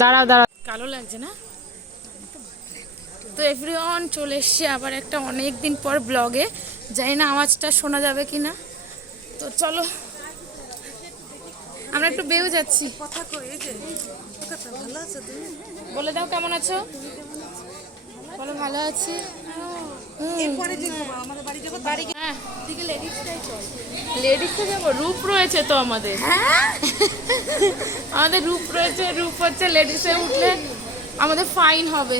দাঁড়াও দাঁড়াও, কালো লাগছে না? তো এভরিওয়ান, চলে এসছি আবার একটা অনেক দিন পর ব্লগে। জানি না আওয়াজটা শোনা যাবে কি না, তো চলো আমরা একটু বেউ যাচ্ছি। বলে দাও কেমন আছো? বলো ভালো আছি। লেডিসে যাবো, রূপ রয়েছে তো আমাদের। আমাদের রূপ রয়েছে, রূপ হচ্ছে লেডিসে উঠলে আমাদের ফাইন হবে।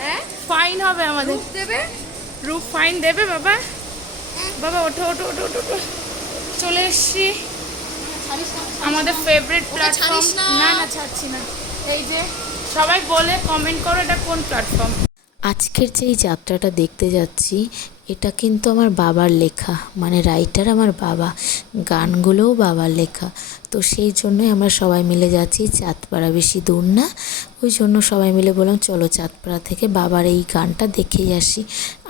হ্যাঁ ফাইন হবে আমাদের। দেবে রূপ, ফাইন দেবে বাবা। বাবা ওঠো ওঠো ওঠো ওঠো ওঠো। চলে এসছি আমাদের ফেভারিট প্ল্যাটফর্ম। না না ছাড়ছি না। এই যে সবাই বলে কমেন্ট করো এটা কোন প্ল্যাটফর্ম। আজকের যে এই যাত্রাটা দেখতে যাচ্ছি এটা কিন্তু আমার বাবার লেখা, মানে রাইটার আমার বাবা, গানগুলোও বাবার লেখা। তো সেই জন্যই আমরা সবাই মিলে যাচ্ছি চাঁদপাড়া, বেশি দূর না। ওই জন্য সবাই মিলে বললাম চলো চাঁদপাড়া থেকে বাবার এই গানটা দেখেই আসি।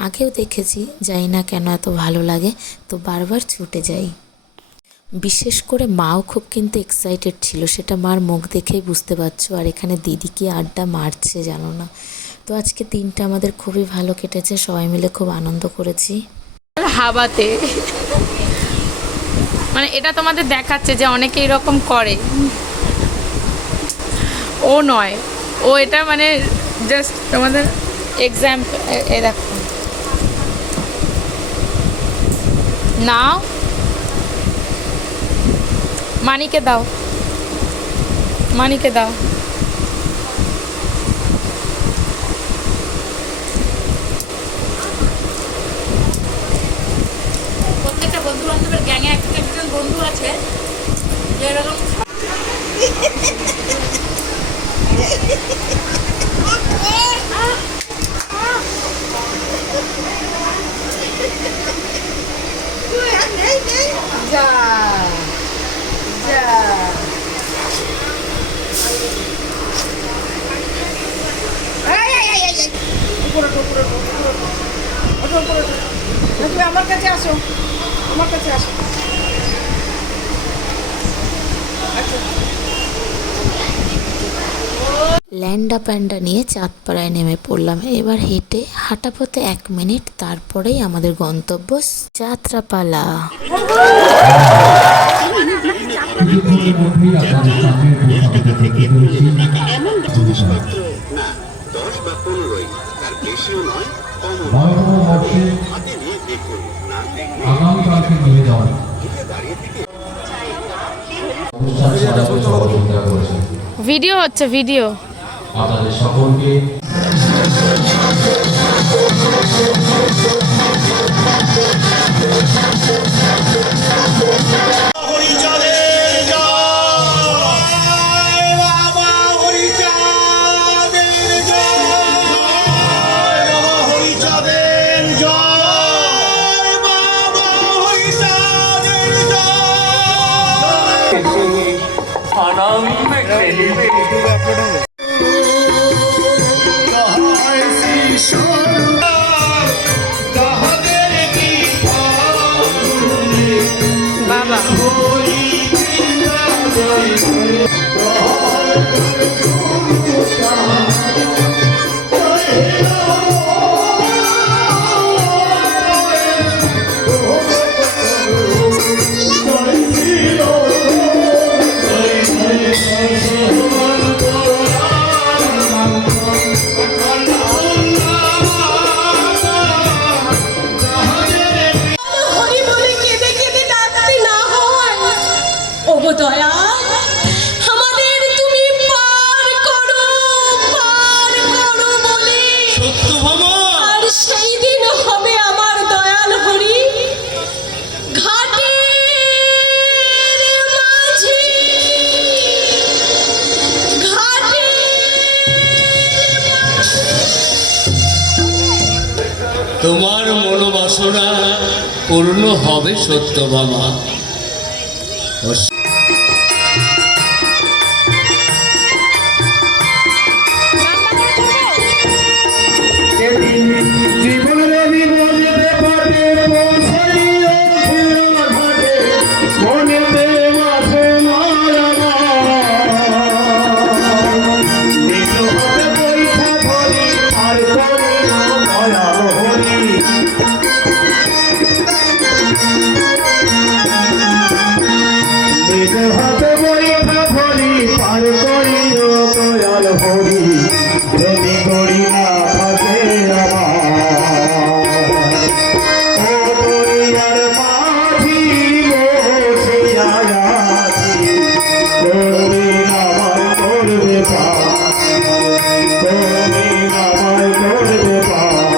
আগেও দেখেছি, জানি না কেন এত ভালো লাগে, তো বারবার ছুটে যাই। বিশেষ করে মাও খুব কিন্তু এক্সাইটেড ছিল, সেটা মার মুখ দেখেই বুঝতে পারছো। আর এখানে দিদি কি আড্ডা মারছে জানো না। তো আজকে দিনটা আমাদের খুবই ভালো কেটেছে, সবাই মিলে খুব আনন্দ করেছি। হাওয়াতে মানে এটা তোমাদের দেখাচ্ছে যে অনেকে এরকম করে, ও নয়, ও এটা মানে জাস্ট তোমাদের এক্সাম্পল। এ দেখো নাও, মানিকে দাও, মানিকে দাও। প্রত্যেকটা বন্ধু বান্ধবের গ্যাংয়ে একজন বন্ধু আছে যে এরকম যা যা তুমি আমার কাছে আসো, আমার কাছে আসো। ল্যান্ডা প্যান্ডা নিয়ে চাঁদপাড়ায় নেমে পড়লাম। এবার হেঁটে হাঁটা পথে 1 মিনিট, তারপরেই আমাদের গন্তব্য যাত্রাপালা। ভিডিও হচ্ছে, ভিডিও। আপনাদের সকলকে বাবা তোমার মনোবাসনা পূর্ণ হবে সত্যভামা। হরি যদি করি না থাকে আমার ও দরিয়ার মাঝি বসে আছি কোনদিন আমায় করবে পার কোনদিন আমায় করবে পার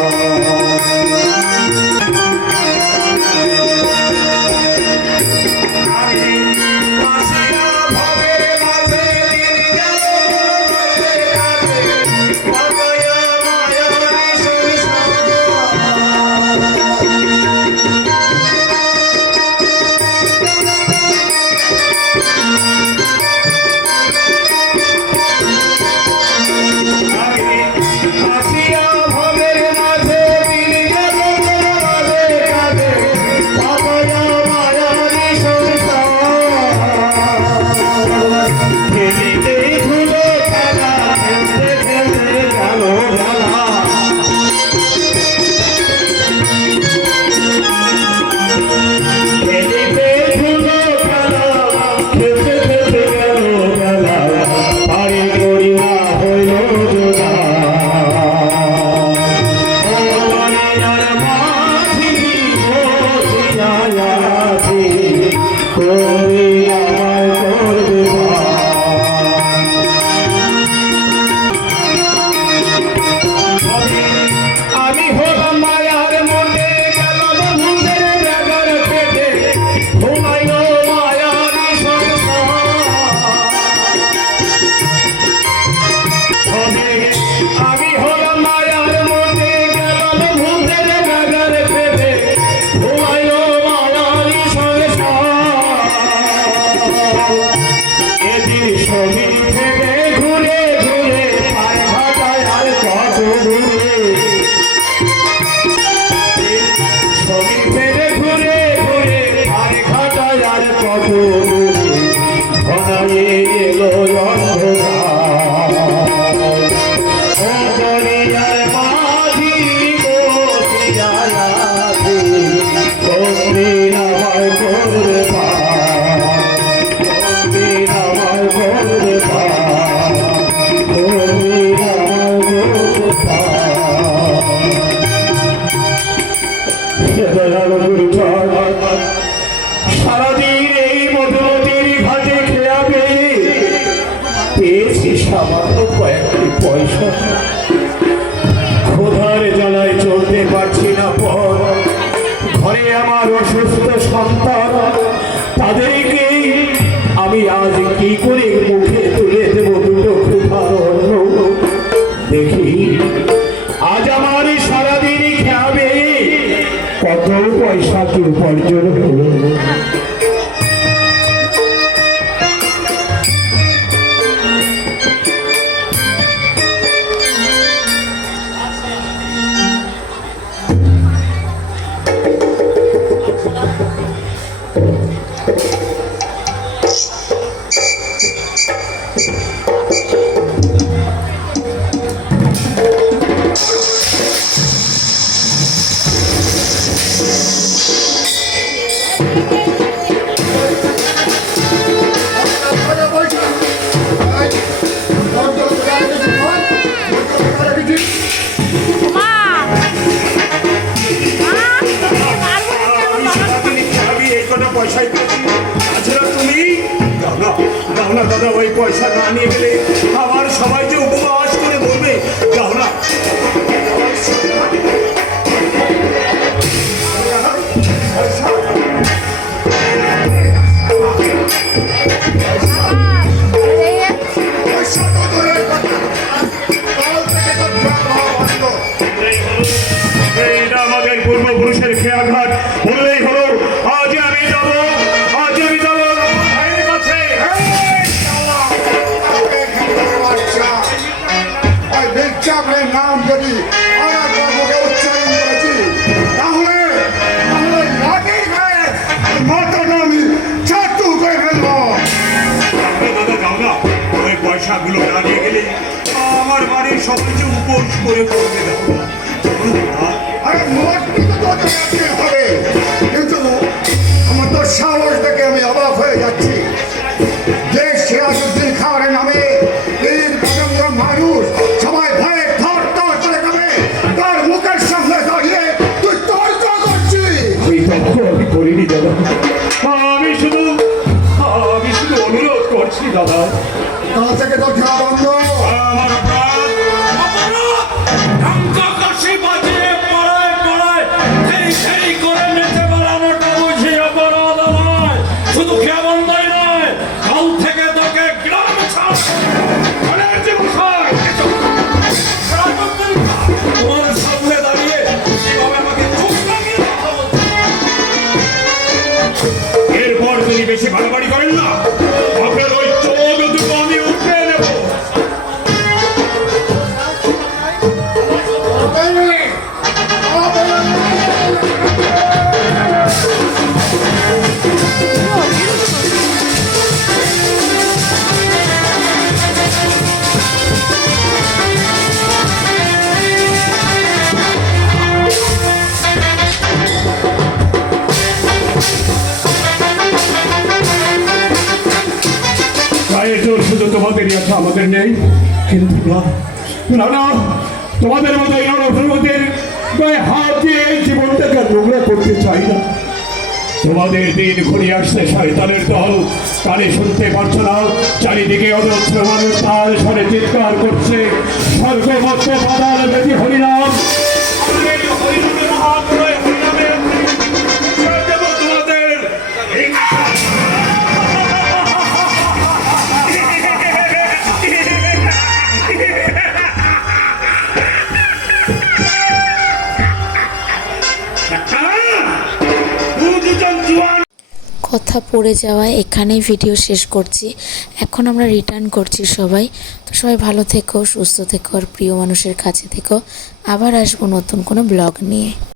সারাদিন এই মধুমতির ঘাটে খেয়াবে পেয়েছি সামান্য কয়েকটি পয়সা ক্ষুধার জ্বালায় চলতে পারছি না পর ঘরে আমার অসুস্থ সন্তান তাদেরকে আমি আজ কি করে মুখে তুলে দেব দুটো ক্ষুধার অন্ন দেখি আজ আমার সারাদিন খেয়াবে কত পয়সা কি উপার্জন হলো দাদা ওই পয়সা না নিয়ে গেলে আমার সবাই যে উপবাস করে বলবে যাও না এইটা আমাদের পূর্বপুরুষের খেয়াঘাট বললেই হলো আজ আমি যাবো চাপের নাম যদি আমার বাবুকে উচ্চারণ করেছি তাহলে লাঠি খায় মাথাটা আমি চাটু করে ফেলবো। দাদা যাও না ওই পয়সাগুলো না নিয়ে গেলে আমার বাড়ির সবাইকে উপোস করে করবে আরে মোটটি তো তোকে রাখতে হবে কিন্তু আমার তো সাহস দেখে আমি অবাক হয়ে যাচ্ছি দেশ সিরাজউদ্দিন খানের নামে এই থেকে তোর খেলা বন্ধ। আমার অপরাধ ঢাকা কাশি বাজিয়ে পড়ায় পড়ায় সেই সেই করে নেচে বেড়ানোটা বুঝি অপরাধ নয়। শুধু খেয়া বন্ধই নয়, কাল থেকে তোকে গ্রাম ছাড় ঘরের যে ঘর তোমার সামনে দাঁড়িয়ে কিভাবে আমাকে চোখ লাগিয়ে কথা বলছে। এরপর যদি বেশি বাড়াবাড়ি করেন না, আপনার ওই চোখ দুটো আমি উঠে নেব। গায়ের জোর শুধু তোমাদেরই আছে, আমাদের নেই। কিন্তু না না না, তোমাদের মতো এই রণভূমিদের গায়ে হাত দিয়ে এই জীবনটাকে নোংরা করতে চাই না। তোমাদের দিন ঘুরিয়ে আসতে শয়তানের দল কানে শুনতে পারছো না? চারিদিকে অজস্র মানুষ তার স্বরে চিৎকার করছে, স্বর্গমত্ত বাধার বেদি হরিনাম। আমাদের হরিনামের হাত ধরে হরিনামের ছেড়ে দেব তোমাদের হিংসা। কথা পড়ে যাওয়ায় এখানেই ভিডিও শেষ করছি। এখন আমরা রিটার্ন করছি সবাই। তো সবাই ভালো থেকো, সুস্থ থেকো, আর প্রিয় মানুষের কাছে থেকো। আবার আসবো নতুন কোনো ব্লগ নিয়ে।